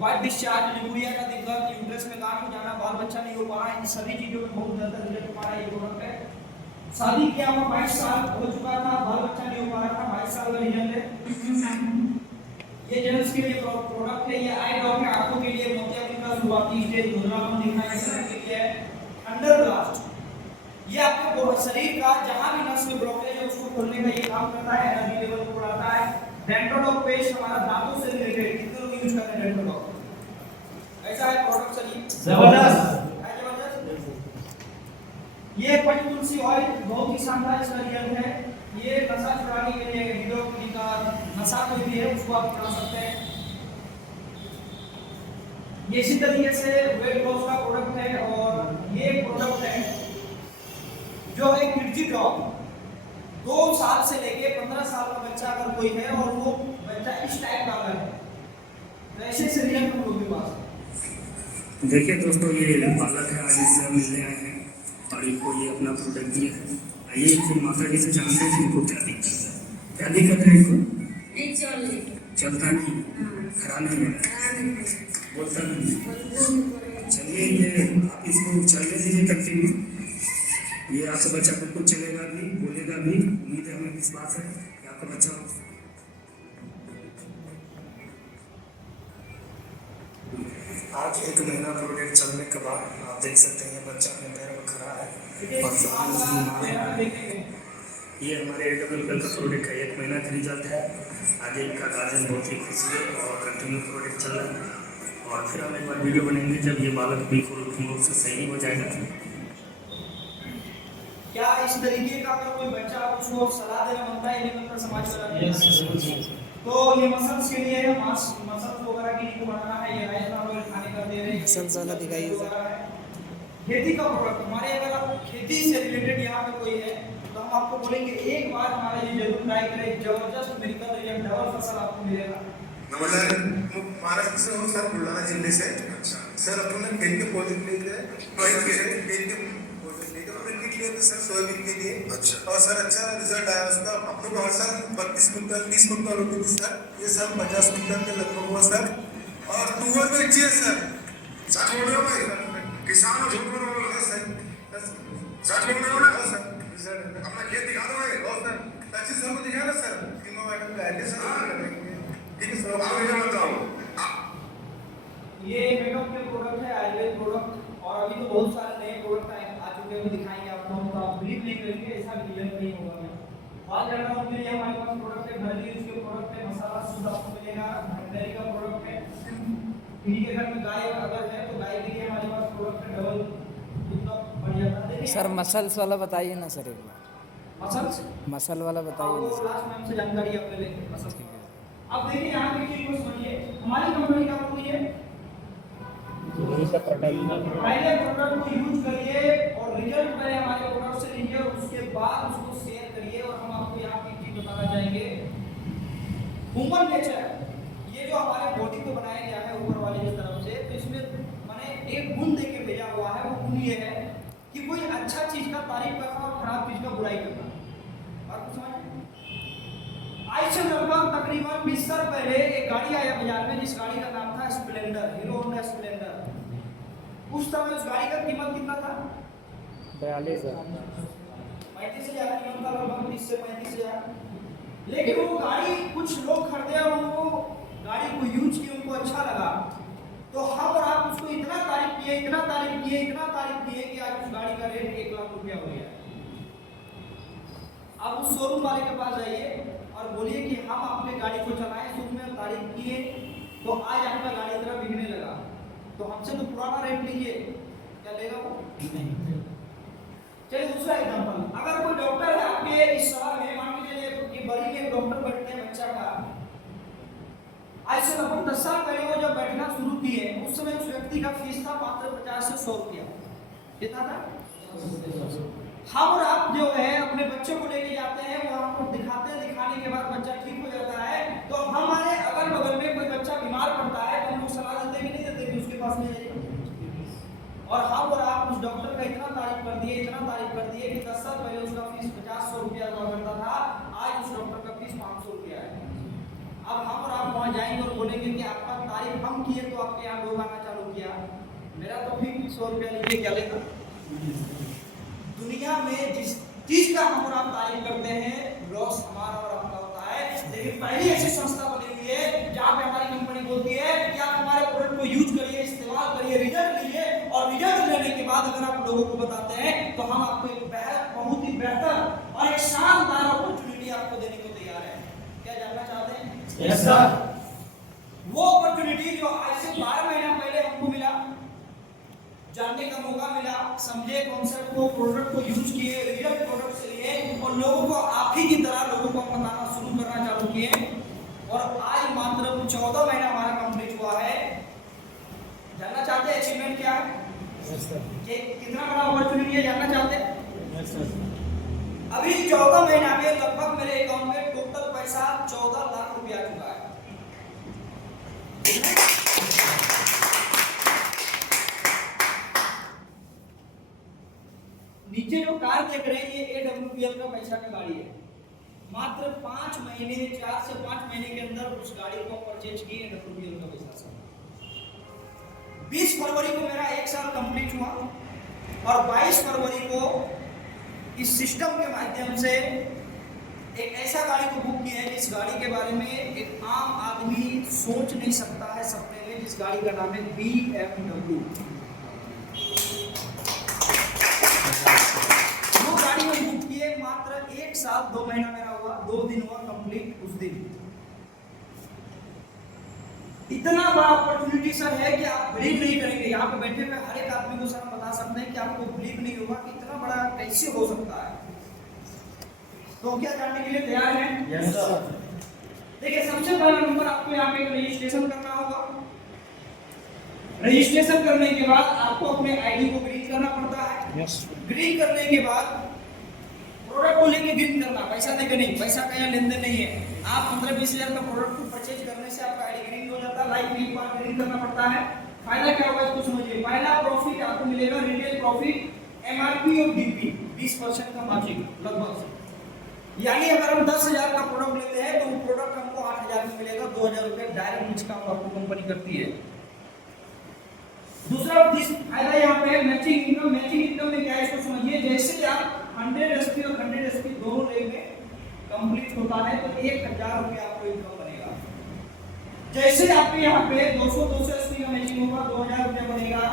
वाइट डिस्चार्ज, ल्यूरिया का दिक्कत, यूट्रस में गांठ हो जाना, बाल बच्चा नहीं हो पा रहा, इन सभी चीजों में बहुत ज्यादा रिजल्ट हमारा ये प्रोडक्ट है। शादी किया हुआ 22 साल हो चुका था, बाल बच्चा नहीं हो पा रहा था, 22 साल का रिजल्ट है। ये जेंट्स के लिए प्रोडक्ट है। ये आई डॉग है, आंखों के लिए मोतियाबिंद का शुरुआती स्टेज, धुंधलापन दिखाई देने के लिए अंडर ब्लास्ट। ये आपके शरीर का जहां भी नस में ब्लॉकेज है उसको खोलने का ये काम करता है, एनर्जी लेवल को बढ़ाता है। डेंटोडॉक पेस्ट हमारा दांतों से रिलेटेड, कितने लोग यूज करते हैं डेंटोडॉक? ऐसा है प्रोडक्ट सर, जबरदस्त है जबरदस्त। ये पंचतुलसी ऑयल बहुत ही शानदार इसका रिजल्ट है। ये नशा छुड़ाने के लिए हीरोगिरी का नशा कोई भी है उसको आप छुड़ा सकते हैं। ये इसी तरीके से वेट लॉस का प्रोडक्ट है और ये प्रोडक्ट है जो है किडजी ड्रॉप। 2 साल से लेके 15 साल का बच्चा अगर कोई है और वो बच्चा इस टाइप का अगर है तो ऐसे से रिजल्ट हम लोग के पास। देखिए दोस्तों, ये बालक है, आज इससे हम मिलने आए हैं और इनको ये अपना प्रोडक्ट दिया है। आइए फिर माता जी से जानते हैं इनको क्या दिक्कत है। क्या दिक्कत है इनको? चलता नहीं, खड़ा नहीं है, बोलता नहीं। चलिए ये आप इसको चलने दीजिए कंटिन्यू। ये आपका बच्चा बिल्कुल चलेगा भी, बोलेगा भी। उम्मीद है, हमें विश्वास है कि आपका बच्चा आज 1 महीना प्रोडक्ट चलने के बाद आप देख सकते हैं बच्चा अपने पैरों में खड़ा है और सामान उसकी माँ है। ये हमारे AWL का प्रोडक्ट है, 1 महीना का रिजल्ट है। आगे इनका गार्जियन बहुत ही खुश है और कंटिन्यू प्रोडक्ट चल रहा है। और फिर हम एक बार वीडियो बनेंगे जब ये बालक बिल्कुल रूप से सही हो जाएगा। क्या इस तरीके का अगर कोई बच्चा उसको सलाह देना बनता है, नहीं बनता समाज में? तो ये मसल्स के लिए है, मसल्स वगैरह की को बनाना है, ये राइस खाने का दे रहे हैं। मसल्स वाला दिखाइए। खेती का प्रोडक्ट हमारे, अगर आप खेती से रिलेटेड यहाँ पे कोई है तो हम आपको बोलेंगे एक बार हमारा ये जरूर ट्राई करें, जबरदस्त मिलकर रिजल्ट, डबल फसल आपको मिलेगा। नमस्कार, महाराष्ट्र से हूँ सर, बुलढाणा जिले से। अच्छा सर, अपन खेत के पौधे लेके लिए तो सर सोयाबीन के लिए। अच्छा, और सर अच्छा रिजल्ट आया उसका। हम लोग हर साल 32 कुंटल 30 कुंटल होती थी सर, ये साल 50 कुंटल के लगभग हुआ सर। और तुअर में अच्छी है सर। सच बोल रहे हो भाई? किसान हो, झूठ बोल रहे हो सर? सच बोल रहे हो ना सर? सर अपना खेत दिखा दो भाई। और सर अच्छी सर को दिखा ना सर, तीनों मैडम का है सर। ठीक है सर, आप मुझे बताओ। ये मेकअप के प्रोडक्ट है, आयुर्वेद प्रोडक्ट, और अभी तो बहुत सारे नए प्रोडक्ट आ चुके हैं, दिखाएंगे आपको। तो आप बिलीव नहीं करेंगे, ऐसा रिजल्ट नहीं होगा। बात कर रहा हूँ कि ये हमारे पास प्रोडक्ट है, घर यूज के प्रोडक्ट है, मसाला शुद्ध आपको मिलेगा, डेयरी का प्रोडक्ट है। किसी के घर में गाय अगर है तो गाय के लिए हमारे पास प्रोडक्ट है, डबल दूध बढ़ जाता है। सर मसल्स वाला बताइए ना सर, एक बार मसल्स मसल वाला बताइए ना सर। लास्ट में हमसे जानकारी आप ले लेंगे मसल्स। अब देखिए यहाँ पे चीज को समझिए, हमारी कंपनी क्या होती है, पहले प्रोडक्ट को यूज करिए और रिजल्ट पहले हमारे प्रोडक्ट से लीजिए और उसके बाद उसको शेयर करिए। और हम आपको यहाँ की चीज बताना चाहेंगे, ह्यूमन नेचर, ये जो हमारे बॉडी को बनाया गया है ऊपर वाले की तरफ से, तो इसमें मैंने एक गुण दे के भेजा हुआ है। वो गुण ये है कि कोई अच्छा चीज का तारीफ करना और खराब चीज का बुराई करना। बात को समझ, आज से लगभग तकरीबन 20 साल पहले एक गाड़ी आया बाजार में, जिस गाड़ी का नाम था स्प्लेंडर, हीरो होंडा स्प्लेंडर। उस समय उस गाड़ी का कीमत कितना था? 42,000 35,000 कीमत था, लगभग 30 से 35,000। लेकिन वो गाड़ी कुछ लोग खरीदे और वो गाड़ी को यूज किए, उनको अच्छा लगा, तो हम और आप उसको इतना तारीफ किए, इतना तारीफ किए, इतना तारीफ किए कि आज उस गाड़ी का रेट 1 लाख रुपया हो गया। अब उस शोरूम वाले के पास जाइए और बोलिए कि हम अपने गाड़ी को चलाएं, शुरू में तारीफ किए तो आज आपका गाड़ी इतना बिकने लगा, तो हमसे तो पुराना रेट लीजिए, क्या लेगा वो? चलिए दूसरा एग्जांपल, अगर कोई डॉक्टर है आपके इस शहर में, मान लीजिए कि बड़ी में डॉक्टर बैठते हैं बच्चा का, आज से लगभग 10 साल पहले वो जब बैठना शुरू किए, उस समय उस व्यक्ति का फीस था मात्र 50 से 100 रुपया। कितना था? हम और आप जो है अपने बच्चों को लेके जाते हैं, वो हमको दिखाते हैं, दिखाने के बाद बच्चा ठीक हो जाता है, तो हमारे अगल बगल में कोई बच्चा बीमार पड़ता है तो हम लोग सलाह देते कि नहीं देते कि उसके पास ले जाइए। और हम और आप उस डॉक्टर का इतना तारीफ कर दिए, इतना तारीफ कर दिए कि 10 साल पहले उसका फीस 50-100 रुपया हुआ करता था, आज उस डॉक्टर का फीस 500 रुपया है। अब हम और आप वहाँ जाएंगे और बोलेंगे कि आपका तारीफ हम किए तो आपके यहाँ लोग आना चालू किया, मेरा तो फिर 100 रुपया लीजिए, क्या लेगा? दुनिया में जिस चीज का हम और आप तारीफ करते हैं, लॉस हमारा और आपका होता है। लेकिन पहली ऐसी संस्था बनी हुई है जहाँ पे हमारी कंपनी बोलती है कि आप हमारे प्रोडक्ट को यूज करिए, इस्तेमाल करिए, रिजल्ट लीजिए, और रिजल्ट लेने के बाद अगर आप लोगों को बताते हैं तो हम आपको एक बहुत ही बेहतर और एक शानदार अपॉर्चुनिटी आपको देने को तैयार है। क्या जानना चाहते हैं? Yes sir. वो अपॉर्चुनिटी जो आज से 12 महीना पहले हमको मिला, जानने का मौका मिला, समझे कॉन्सेप्ट को, प्रोडक्ट को यूज किए, रियल प्रोडक्ट से लिए और लोगों को आप ही की तरह लोगों बनाना शुरू करना चालू किए और आज मात्र 14 महीना हमारा कंप्लीट हुआ है। जानना चाहते हैं अचीवमेंट क्या है? कि कितना बड़ा अपॉर्चुनिटी है, जानना चाहते हैं? अभी 14 महीना में लगभग मेरे अकाउंट में टोटल पैसा 14 लाख रुपया आ चुका है। नीचे जो कार देख रहे हैं ये AWPL का पैसा का गाड़ी है। मात्र 5 महीने 4 से 5 महीने के अंदर उस गाड़ी को परचेज किए AWPL का पैसा से। 20 फरवरी को मेरा 1 साल कंप्लीट हुआ और 22 फरवरी को इस सिस्टम के माध्यम से एक ऐसा गाड़ी को बुक किया है जिस गाड़ी के बारे में एक आम आदमी सोच नहीं सकता है सपने में, जिस गाड़ी का नाम है BMW। वो गाड़ी में बुक किए मात्र 1 साल 2 महीना मेरा हुआ, 2 दिन हुआ कंप्लीट उस दिन। इतना बड़ा अपॉर्चुनिटी सर है कि आप बिलीव नहीं करेंगे। यहाँ पे बैठे हुए हर एक आदमी को सर हम बता सकते हैं कि आपको बिलीव नहीं होगा कि इतना बड़ा कैसे हो सकता है। तो क्या जानने के लिए तैयार हैं? Yes sir. देखिए सबसे पहला नंबर आपको यहाँ पे रजिस्ट्रेशन करना होगा। रजिस्ट्रेशन करने के बाद आपको अपने आईडी को ग्रीन करना पड़ता है। यस। ग्रीन करने के बाद प्रोडक्ट को लेके ग्रीन करना, पैसा देके नहीं, पैसा का यहाँ लेन देन नहीं है। आप 15-20 हजार का प्रोडक्ट को परचेज करने से आपका आईडी ग्रीन हो जाता है। लाइक एक बार ग्रीन करना पड़ता है। फायदा क्या होगा इसको समझिए। पहला प्रॉफिट आपको मिलेगा रिटेल प्रॉफिट, MRP और DP 20% का मार्जिन लगभग। यानी अगर हम 10,000 का प्रोडक्ट लेते हैं तो वो प्रोडक्ट हमको 8,000 में मिलेगा। 2,000 रुपये डायरेक्ट डिस्काउंट आपको कंपनी करती है। दूसरा फायदा यहाँ पे मैचिंग इनकम। मैचिंग इनकम में क्या है इसको समझिए। जैसे आप 100 SP और 100 SP दोनों लेग में कंप्लीट होता है तो 1,000 रुपये आपको इनकम बनेगा। जैसे आपके यहाँ पे 200 SP का मैचिंग होगा 2,000 रुपये बनेगा।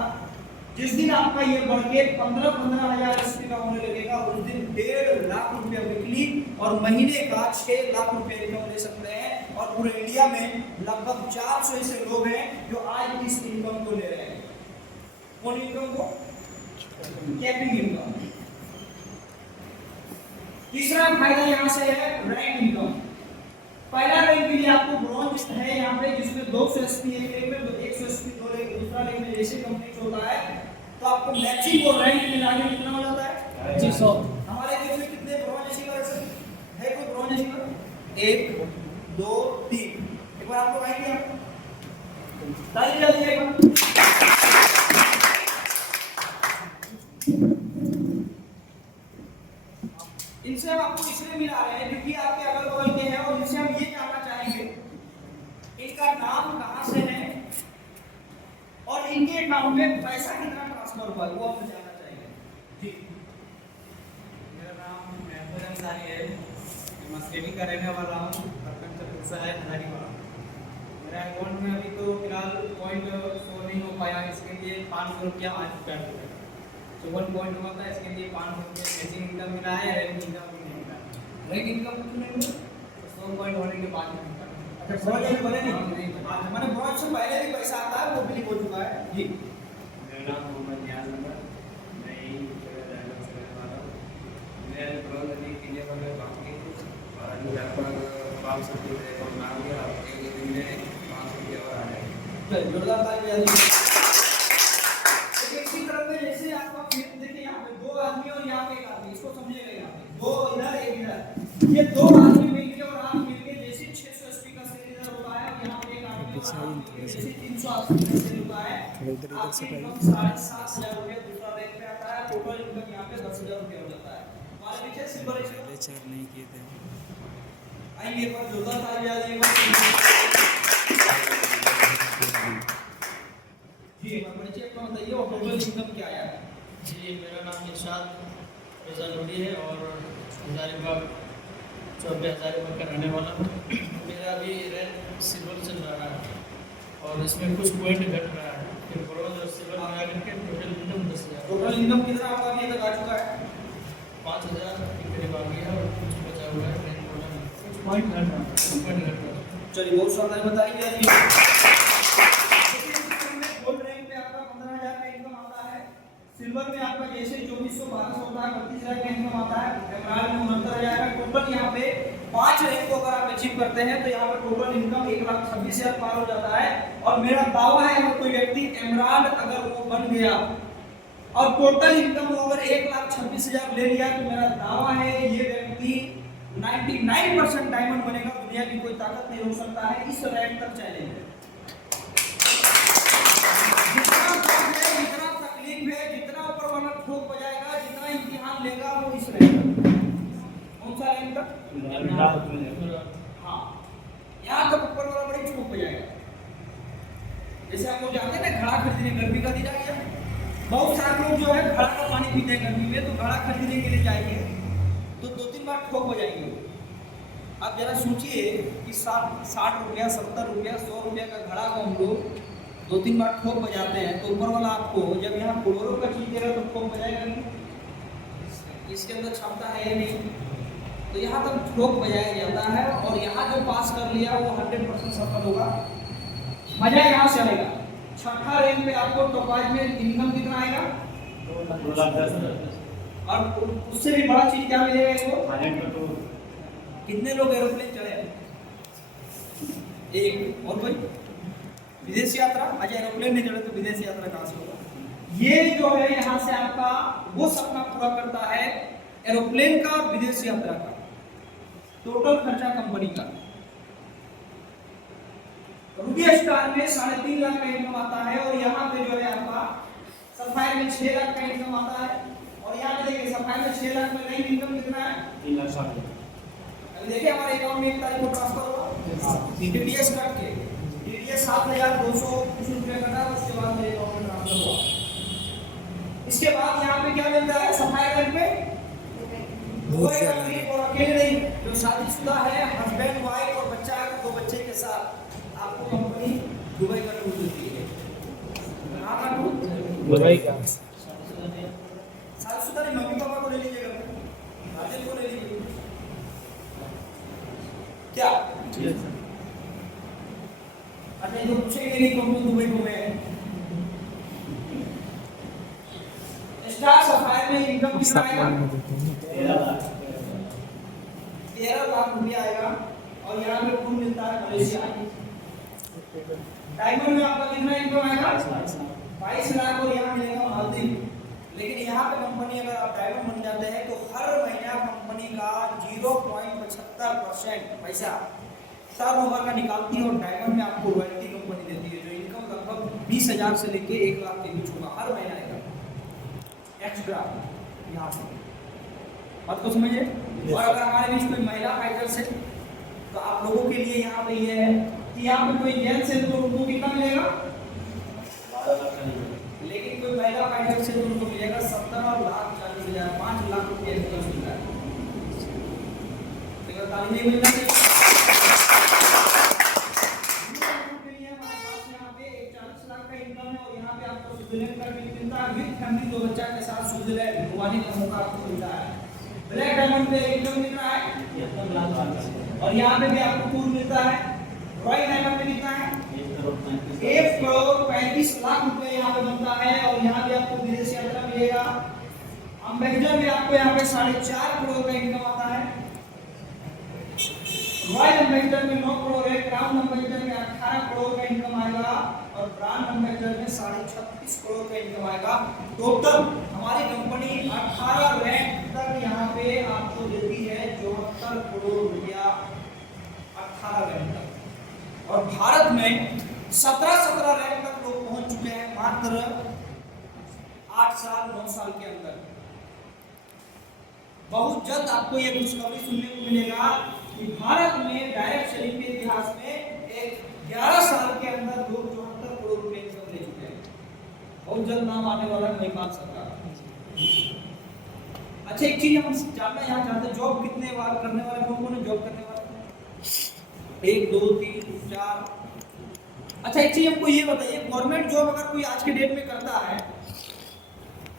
जिस दिन आपका ये बढ़ के 15,000 SP का होने लगेगा उस दिन 1.5 लाख रुपया वीकली और महीने का 6 लाख रुपये इनकम ले सकते हैं। और पूरे इंडिया में लगभग 400 ऐसे लोग हैं जो आज इस इनकम को ले रहे हैं। कौन इनकम को? Capping income. तीसरा फायदा यहाँ से है रैंक इनकम। पहला रैंक के लिए आपको ब्रॉन्ज है यहाँ पे जिसमें 200 SP एक लेग में, 100 SP दो लेग, दूसरा लेग में जैसे कंप्लीट होता है तो आपको मैचिंग और रैंक मिला के कितना हो जाता है? 2500। हमारे देश में कितने ब्रॉन्ज अचीवर है? कोई ब्रॉन्ज अचीवर? 1 2 3। एक बार आपको कहेंगे आप ताली बजा दीजिएगा। इनसे हम आपको इसलिए मिला रहे हैं क्योंकि आपके अगल बगल के हैं और इनसे हम ये जानना चाहेंगे इनका नाम कहाँ से है और इनके अकाउंट में पैसा कितना ट्रांसफर हुआ है वो हम जानना चाहेंगे। जी मेरा नाम महबूब अंसारी है। मैं मस्केटिंग का रहने वाला हूँ। पैसा है हजारीबाग। मेरा अकाउंट में अभी तो फिलहाल पॉइंट शो नहीं हो पाया। इसके लिए 500 रुपया आज कर दिया। तो 1 पॉइंट हुआ था, इसके लिए 500 रुपये मैचिंग इनकम मिला है। रैंक इनकम भी नहीं मिला। रैंक इनकम कितने मिला? 100 पॉइंट होने के बाद में। अच्छा ब्रॉन्ज अभी बने नहीं। मैंने ब्रॉन्ज से पहले भी पैसा आता है वो बिलीव हो चुका है। जी मेरा नाम मोहम्मद नियाज नंबर। मैं ही डायलॉग से रहने वाला हूँ। मैं ब्रॉन्ज अभी किले पर में काम की और अभी लगभग 500 रुपये और नाम गया। एक दिन में 500 रुपये और आ जाएंगे। जोरदार ताली बजा दीजिए। इसी तरह में जैसे आपका फिर देखिए यहाँ पे 2 आदमी और यहाँ पे 1 आदमी, इसको समझिएगा। यहाँ पे 2 इधर 1 इधर, ये 2 आदमी मिलके और आप मिलके जैसे 600 SP का सेल इधर होता है और यहाँ पे 1 आदमी जैसे 300 SP का सेल होता है। आपकी इनकम 7,500 रुपये दूसरा रैंक पे आता है। टोटल इनकम यहाँ पे 10,000 रुपये हो जाता है। हमारे पीछे सिल्वर पहले 4 नहीं किए थे। आइए एक बार जोरदार ताली बजा दीजिएगा। जी परिचय अपना बताइए और टोटल इनकम क्या आया? जी मेरा नाम इरशाद रज़ा लोडी है और हजारीबाग 94,000 का रहने वाला हूँ। मेरा अभी रैंक सिल्वर चल रहा है और इसमें कुछ पॉइंट घट रहा है। फिर ब्रॉन्ज और सिल्वर मिला करके टोटल इनकम 10,000। टोटल इनकम कितना आपका अभी तक आ चुका है? 5,000 के करीब आ गया और कुछ बचा हुआ है। रैंक कुछ पॉइंट घट रहा है। चलिए बहुत शानदार बताइए। गोल्ड रैंक पे आपका 15,000 का इनकम आता है। सिल्वर में आपका जैसे 2400 1200 होता है 32,000 का इनकम आता है। एमराल्ड में 69,000 का। टोटल यहाँ पे 5 रैंक को अगर आप अचीव करते हैं तो यहाँ पर टोटल इनकम 1,26,000 पार हो जाता है। और मेरा दावा है अगर कोई व्यक्ति एमराल्ड अगर वो बन गया और टोटल इनकम वो अगर 1,26,000 ले लिया तो मेरा दावा है ये व्यक्ति 99% डायमंड बनेगा। दुनिया की कोई ताकत नहीं रोक सकता है, इस रैंक तक चैलेंज है। जितना तकलीफ है, जितना ऊपर वाला ठोक बजाएगा, जितना इम्तिहान लेगा वो इस रैंक तक। कौन सा रैंक तक? हाँ, यहाँ तक ऊपर वाला बड़ी ठोक बजाएगा। जैसे आप लोग जानते हैं ना घड़ा खरीदने, गर्मी का दिन आ गया, बहुत सारे लोग जो है घड़ा का पानी पीते हैं गर्मी में, तो घड़ा खरीदने के लिए जाएंगे तो 2-3 बार ठोक बजाएंगे। आप जरा सोचिए कि 60 रुपया, 70 रुपया, 100 रुपया का घड़ा को हम लोग 2-3 बार ठोक बजाते हैं तो ऊपर वाला आपको जब यहाँ करोड़ों का चीज देगा तो ठोक बजाएगा नहीं? इसके अंदर क्षमता है या नहीं? तो यहाँ तक ठोक बजाया जाता है और यहाँ जो पास कर लिया वो 100% सफल होगा। मजा यहाँ से आएगा। छठा रैंक पे आपको टॉपाज में इनकम कितना आएगा? 2,10,000। और उससे भी बड़ा चीज क्या मिलेगा इसको? कितने लोग एरोप्लेन चढ़े? एक। और कोई विदेश यात्रा? अच्छा, एरोप्लेन नहीं चढ़े तो विदेश यात्रा कहाँ से होगा? ये जो है यहाँ से आपका वो सपना पूरा करता है एरोप्लेन का और विदेश यात्रा का। टोटल खर्चा कंपनी का रूबी स्टार में 3.5 लाख का इनकम आता है और यहाँ पे जो है आपका सफायर में 6 लाख का इनकम आता है। और यहाँ पे देखिए सफायर में 6 लाख में नई इनकम कितना है? 3,60,000। अभी देखिए हमारे अकाउंट में 1 तारीख को ट्रांसफर हुआ टीडीएस कट के, टीडीएस 7,200 कुछ रुपये कटा, उसके बाद मेरे अकाउंट में ट्रांसफर हुआ। इसके बाद यहाँ पे क्या मिलता है सफायर पे? और अकेले नहीं, जो शादीशुदा है, हस्बैंड वाइफ और बच्चा है, 2 बच्चे के साथ आपको कंपनी दुबई का टूर देती है। कहाँ का टूर? दुबई का। शादीशुदा नहीं, मम्मी पापा को ले लीजिएगा, गार्जियन को ले लीजिए। क्या? अच्छा, ये तो पूछेंगे नहीं कब दुबई घूमे। स्टार सफायर में इनकम कितना आएगा? 13 लाख रुपया आएगा। और यहाँ पे टूर मिलता है मलेशिया। डायमंड में आपका कितना इनकम आएगा? 22 लाख। और यहाँ मिलेगा मालदीव। लेकिन यहाँ पे कंपनी अगर आप डायमंड बन जाते हैं तो हर महीना कंपनी का 0.75% पैसा टर्नओवर का निकालती है और डायमंड में आपको रॉयल्टी कंपनी देती है, जो इनकम लगभग 20,000 से लेके 1 लाख के बीच होगा हर महीना आएगा एक्स्ट्रा यहाँ से। बात को समझिए। और अगर हमारे बीच कोई महिला फाइटर्स है तो आप लोगों के लिए यहाँ पे ये है कि यहाँ पे कोई जेंट्स है तो उनको कितना मिलेगा? 12 लाख। लेकिन कोई महिला फाइटर से तो उनको मिलेगा 17,40,000, 5 लाख रुपये इनकम मिल रहा है। ताली नहीं मिल रहा है। हमारे पास यहाँ पे 40 लाख का इनकम है और यहाँ पे आपको स्विट्जरलैंड का ट्रिप मिलता है विद फैमिली, 2 बच्चा के साथ स्विट्जरलैंड घुमाने का मौका आपको मिलता है। ब्लैक डायमंड पे इनकम कितना है? 73 लाख। और यहाँ पे भी आपको टूर मिलता है। रॉयल डायमंड में कितना है? 1,35,00,000 रुपए यहाँ पे बनता है। और यहाँ भी आपको विदेश यात्रा मिलेगा। अम्बेसडर में आपको यहाँ पे 4.5 करोड़ का इनकम आता है। रॉयल एम्बेसडर में 9 करोड़ है। क्राउन एम्बेसडर में 18 करोड़ का इनकम आएगा और ब्रांड एम्बेसडर में 36.5 करोड़ का इनकम आएगा। टोटल हमारी कंपनी 18 रैंक तक यहाँ पे आपको देती है 74 करोड़ रुपया 18 रैंक तक। और भारत में 17 रैंक तक लोग पहुंच चुके हैं मात्र 8 साल 9 साल के अंदर। बहुत जल्द आपको ये खुशखबरी सुनने को मिलेगा कि भारत में डायरेक्ट सेलिंग के इतिहास में एक 11 साल के अंदर लोग 74 करोड़ रुपए इनकम ले चुके हैं। बहुत जल्द नाम आने वाला है महिपाल सरकार। अच्छा, एक चीज हम जानना यहाँ चाहते हैं, जॉब कितने बार करने वाले लोगों ने जॉब करने वाले? 1 2 3 4। अच्छा, एक चीज हमको ये बताइए, गवर्नमेंट जॉब अगर कोई आज के डेट में करता है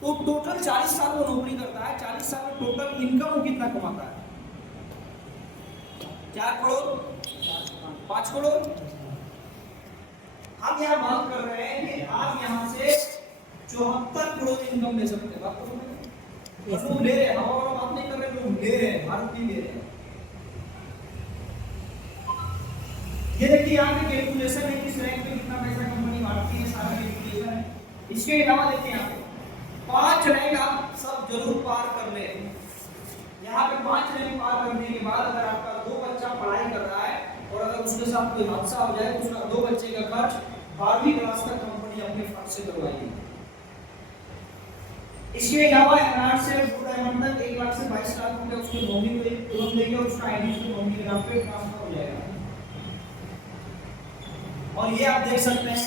तो टोटल 40 साल वो नौकरी करता है। 40 साल में टोटल इनकम वो कितना कमाता है? 4 करोड़ 5 करोड़। हम यहाँ बात कर रहे हैं कि आप यहाँ से 74 करोड़ इनकम ले सकते हैं। बात तो समझ लोग ले रहे हैं, हवा बात नहीं कर रहे, लोग ले रहे हैं, भारत भी ले रहे हैं। ये देखिए यहाँ पे कैलकुलेशन है किस रैंक पे कितना पैसा कंपनी बांटती है, सारा कैलकुलेशन है। इसके अलावा देखिए यहाँ पे 5 रैंक आप सब जरूर पार कर ले। यहाँ पे 5 रैंक पार करने के बाद अगर आपका 2 बच्चा पढ़ाई कर रहा है और अगर उसके साथ कोई हादसा हो जाए तो उसका 2 बच्चे का खर्च 12वीं क्लास तक कंपनी अपने फंड से करवाएगी। इसके अलावा एनआर से ब्लू डायमंड तक 1 लाख से 22 लाख रुपए उसके नॉमिनी को तुरंत देंगे और उसका आईडी उसके नॉमिनी के नाम पे ट्रांसफर हो जाएगा। और ये आप देख सकते हैं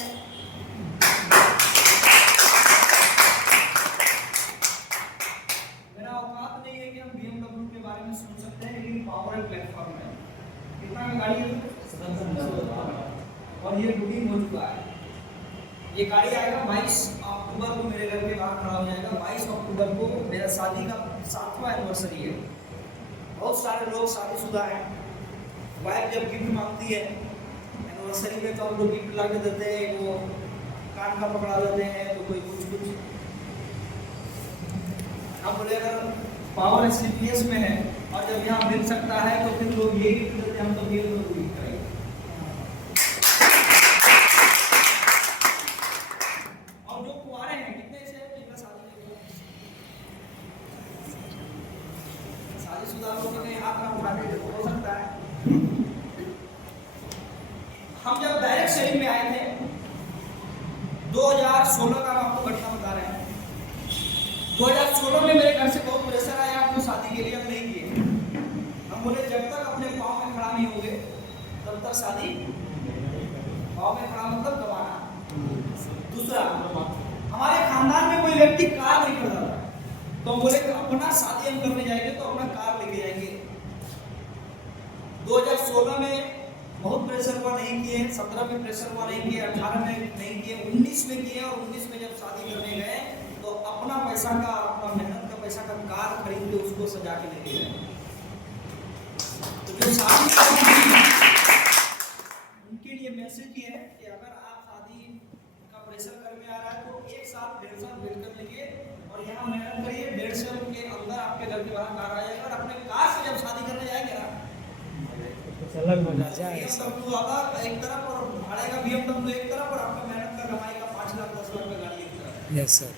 मेरा औकात नहीं है कि हम BMW के बारे में सुन सकते हैं, लेकिन पावर प्लेटफॉर्म है। कितना में गाड़ी है और ये बुकिंग हो चुका है। ये गाड़ी आएगा 22 अक्टूबर को, मेरे घर के बाहर खड़ा हो जाएगा। 22 अक्टूबर को मेरा शादी का 7वां एनिवर्सरी है। बहुत सारे लोग शादीशुदा हैं, वाइफ जब गिफ्ट मांगती है एनिवर्सरी में तो हम लोग गिफ्ट ला के देते हैं, वो कान का पकड़ा देते हैं, तो कोई कुछ हम बोले अगर पावर SCPS में है और जब यहाँ मिल सकता है तो फिर लोग ये गिफ्ट देते हैं, हम तो ये लोग गिफ्ट करेंगे। और जो कुंवारे हैं कितने से जिनका शादीशुदा लोग के कहीं हाथ ना उठाने तो हो सकता है। हम जब डायरेक्ट शेयरिंग में आए थे 2016 का, हम आपको घटना बता रहे हैं। 2016 में मेरे घर से बहुत प्रेशर आया आपको शादी के लिए, हम नहीं किए। हम बोले जब तक अपने पाँव में खड़ा नहीं होंगे तब तक शादी। पाँव में खड़ा मतलब कमाना। दूसरा, हमारे खानदान में कोई व्यक्ति कार नहीं करता था, तो हम बोले अपना शादी हम करने जाएंगे तो अपना कार लेके जाएंगे। 2016 में बहुत प्रेशर हुआ, नहीं किए। 17 में प्रेशर हुआ, नहीं किए। 18 में नहीं किए। 19 में किए और 19 में जब शादी करने गए तो अपना पैसा का, अपना मेहनत का पैसा का कार खरीद के उसको सजा के लेके गए। तो जो शादी उनके लिए मैसेज ये है कि अगर आप शादी का प्रेशर करने आ रहा है तो 1 साल 1.5 साल वेट कर लीजिए और यहाँ मेहनत करिए। 1.5 साल के अंदर आपके घर के बाहर कार आ जाएगा और अपने कार से जब शादी करने जाएंगे ना, अलग मजा है। BMW आता एक तरफ और भाड़े का BMW एक तरफ और आपका मेहनत का कमाई का 5 लाख 10 लाख का गाड़ी एक तरफ। Yes sir.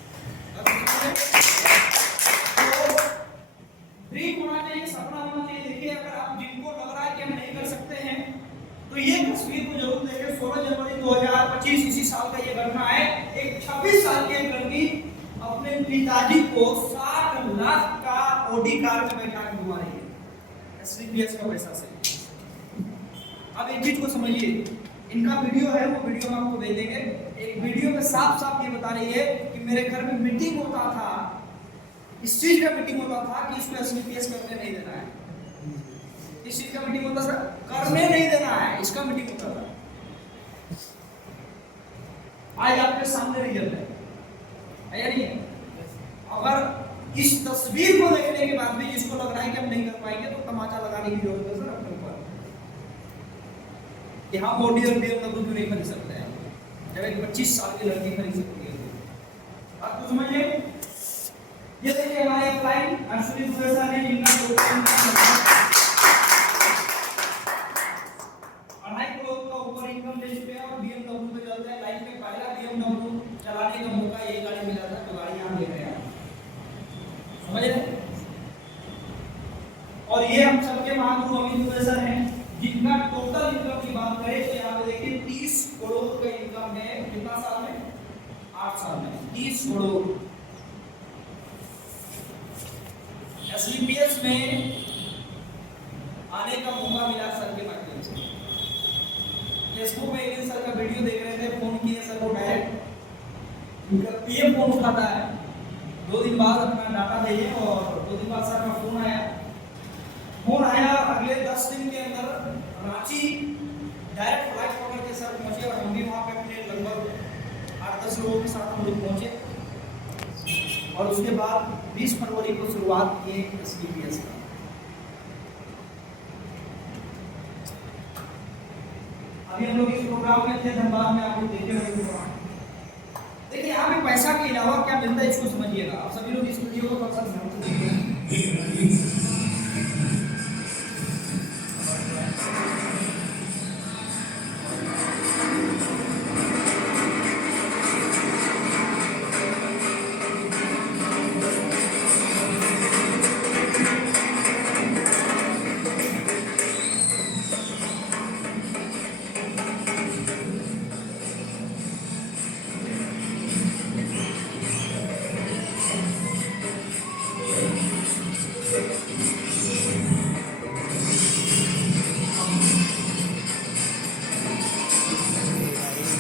ड्रीम होना चाहिए, सपना होना चाहिए। देखिए अगर आप जिनको लग रहा है कि हम नहीं कर सकते हैं तो ये तस्वीर को जरूर देखें। 16 जनवरी 2025 इसी साल का ये घटना है। एक 26 साल की एक लड़की अपने पिताजी को 60 लाख का ऑडी कार में बैठा के घुमा रही है SCPS का पैसा से। अब एक चीज को समझिए, इनका वीडियो है, वो वीडियो हम आपको भेज देंगे। एक वीडियो में साफ साफ ये बता रही है कि मेरे घर में मीटिंग होता था, इस चीज का मीटिंग होता था कि इसको SCPS करने नहीं देना है। इस चीज का मीटिंग होता था, करने नहीं देना है, इसका मीटिंग होता था। आज आपके सामने रिजल्ट है या नहीं है? अगर इस तस्वीर को देखने के बाद भी जिसको लग रहा है कि हम नहीं कर पाएंगे तो तमाचा लगाने की जरूरत है सर अपने ऊपर कि हम ऑडी और BMW क्यों नहीं खरीद सकते हैं जब एक 25 साल की लड़की खरीद सकती है। बात को समझिए। ये देखिए हमारे क्लाइंट अश्विनी प्रोफेसर ने जिनका 2.5 करोड़ का ऊपर इनकम ले चुके हैं और BMW पे चलते हैं। लाइफ में पहला BMW चलाने का मौका ये गाड़ी मिला था, तो गाड़ी यहाँ ले रहे हैं, समझ रहे? और ये हम सबके महागुरु अमित प्रोफेसर हैं जिनका टोटल इनकम की बात करें तो यहाँ पे देखिए 30 करोड़ का इनकम है। कितना साल में? 8 साल में 30 करोड़। SCPS में आने का मौका मिला सर के माध्यम से। फेसबुक में एक दिन सर का वीडियो देख रहे थे, फोन किए सर को डायरेक्ट, उनका PM फोन उठाता है। 2 दिन बाद अपना डाटा भेजे और 2 दिन बाद सर का फोन आया। अगले 10 दिन के अंदर रांची डायरेक्ट फ्लाइट पकड़ के सर पहुंचे और हम भी वहाँ पे अपने लगभग 8-10 लोगों के साथ हम लोग पहुंचे और उसके बाद 20 फरवरी को शुरुआत की SCPS का। अभी हम लोग इस प्रोग्राम में थे धनबाद में, आप लोग देखे होंगे प्रोग्राम। देखिए यहाँ पे पैसा के अलावा क्या मिलता है इसको समझिएगा। आप सभी लोग इस वीडियो को थोड़ा सा ध्यान से देखिए।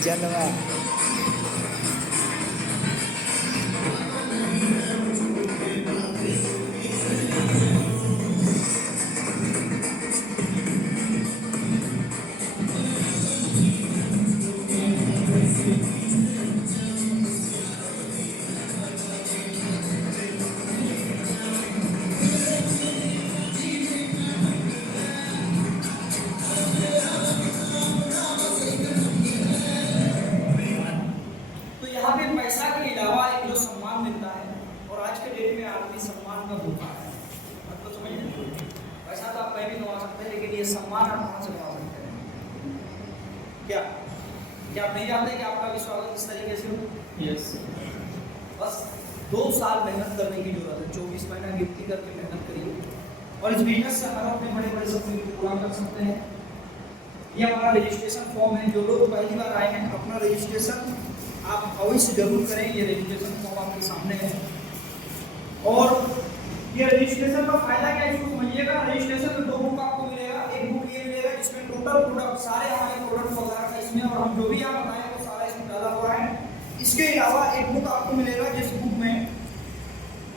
जलवा। तो यहाँ पे पैसा के अलावा एक जो सम्मान मिलता है, और आज के डेट में आदमी सम्मान का भूखा है। मतलब समझ लीजिए, पैसा तो आप कहीं भी कमा सकते हैं, लेकिन ये सम्मान आप कहाँ से कमा सकते हैं? क्या क्या आप नहीं जानते कि आपका भी स्वागत इस तरीके से हो? यस। बस 2 साल मेहनत करने की जरूरत है। 24 महीना गिनती करके मेहनत करिए, और इस बिजनेस से हम अपने बड़े बड़े सपने को पूरा कर सकते हैं। ये हमारा रजिस्ट्रेशन फॉर्म है। जो लोग पहली बार आए हैं, अपना रजिस्ट्रेशन आप अवश्य जरूर करें। ये रजिस्ट्रेशन फॉर्म आपके सामने है, और ये रजिस्ट्रेशन का फायदा क्या है इसको समझिएगा। रजिस्ट्रेशन में 2 बुक आपको मिलेगा। एक बुक ये मिलेगा जिसमें टोटल प्रोडक्ट सारे हमारे प्रोडक्ट वगैरह का इसमें, और हम जो भी यहाँ बताएं वो सारा इसमें डाला हुआ है। इसके अलावा एक बुक आपको मिलेगा जिस बुक में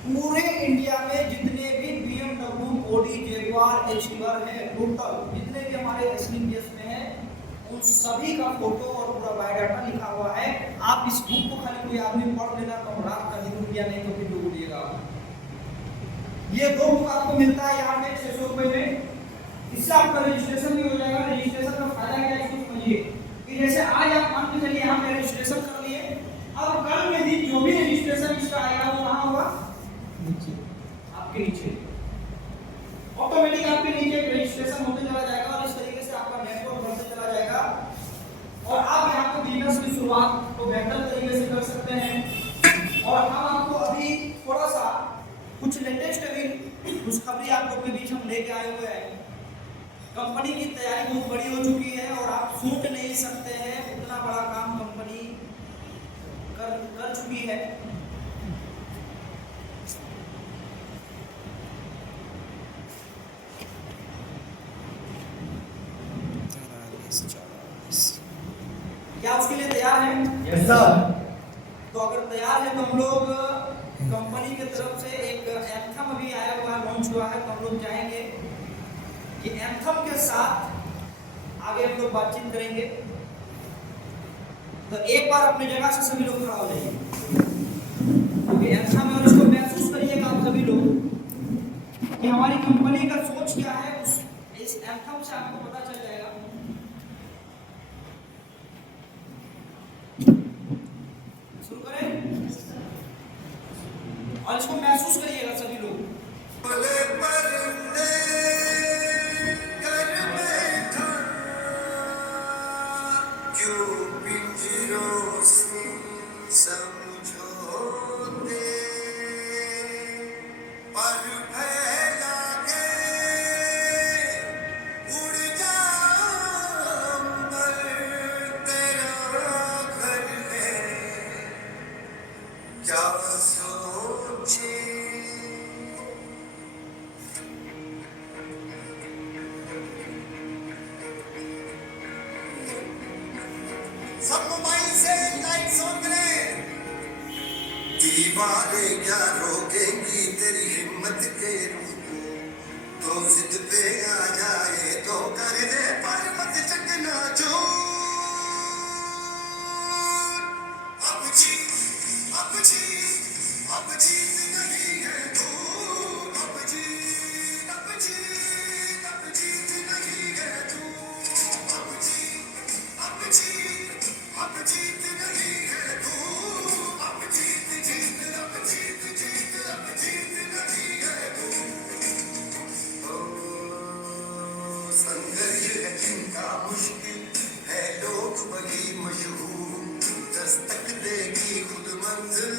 पूरे इंडिया में जितने भी BMW, Audi, Jaguar, H-Bar है, टोटल जितने भी हमारे एसलीपीएस में है, उन सभी का फोटो और पूरा बायोडाटा लिखा हुआ है। आप इस बुक को खाली कोई आदमी पढ़ लेना तो रात का दिन रुपया नहीं तो फिर बोलिएगा। ये 2 बुक आपको मिलता है यहाँ पे 600 रुपए में। इससे आपका रजिस्ट्रेशन भी हो जाएगा। रजिस्ट्रेशन का फायदा क्या है इसको समझिए, कि जैसे आज आप मान के चलिए यहाँ पे रजिस्ट्रेशन कर लिए, अब कल के दिन जो भी रजिस्ट्रेशन इसका आएगा वो कहाँ होगा? आपके नीचे ऑटोमेटिक आपके नीचे रजिस्ट्रेशन होते चला जाएगा, और इस तरीके से आपका नेटवर्क बढ़ते चला जाएगा, और आप यहाँ पे बिजनेस की शुरुआत को बेहतर तरीके से कर सकते हैं। और हम आपको अभी थोड़ा सा कुछ लेटेस्ट अभी खुशखबरी आप लोग के बीच हम लेके आए हुए हैं। कंपनी की तैयारी बहुत बड़ी हो चुकी है, और आप सोच नहीं सकते हैं उतना बड़ा काम कंपनी कर चुकी है। क्या उसके लिए तैयार हैं? Yes sir. तो अगर तैयार है तो हम लोग कंपनी की तरफ से एक एंथम अभी आया हुआ है, लॉन्च हुआ है, तो हम लोग जाएंगे। ये एंथम के साथ आगे हम लोग बातचीत करेंगे। तो एक बार अपनी जगह से सभी लोग खड़ा हो जाइए, क्योंकि एंथम है, और इसको महसूस करिएगा आप सभी लोग कि हमारी कंपनी का सोच क्या है। इस एंथम से आपको पता चल जाएगा। शुरू करें, और इसको महसूस करिएगा सभी लोग। सब मोबाइल से लाइट्स ऑन करें। दीवारें क्या रोकेंगी तेरी हिम्मत के रूप को, तो जिद पे आ जाए तो कर दे पर मत चकना जो। अब जीत नहीं है तो, अब जीत नहीं है तो, अब जीत नहीं है तो, अब जीत नहीं है तो। संघर्ष है जिनका मुश्किल है, लोग बड़ी मशहूर, दस्तक देगी खुद मंजिल।